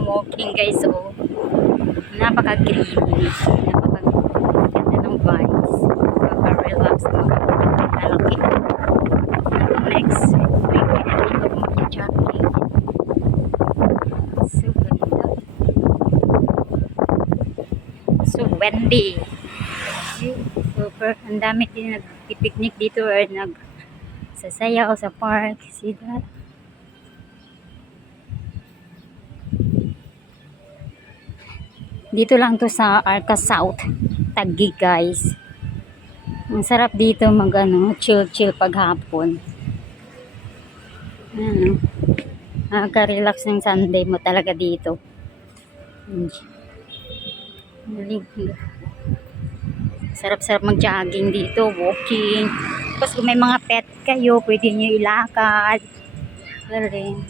walking guys. So, napaka-green. Napaka-ganda ng vibes. Napaka-relax. Napaka-malaki. Next weekend, dito ko mag-jogging. So, ganda. So, windy. Super. Ang dami din nag-picnic dito or nag-sasayaw sa park. See that? Dito lang to sa Arca South, Taguig guys. Ang sarap dito mag chill paghapon. Ano, nakaka-relax ng Sunday mo talaga dito. Sarap-sarap mag-jogging dito, walking. Tapos kung may mga pet kayo, pwede nyo ilakad. Galing.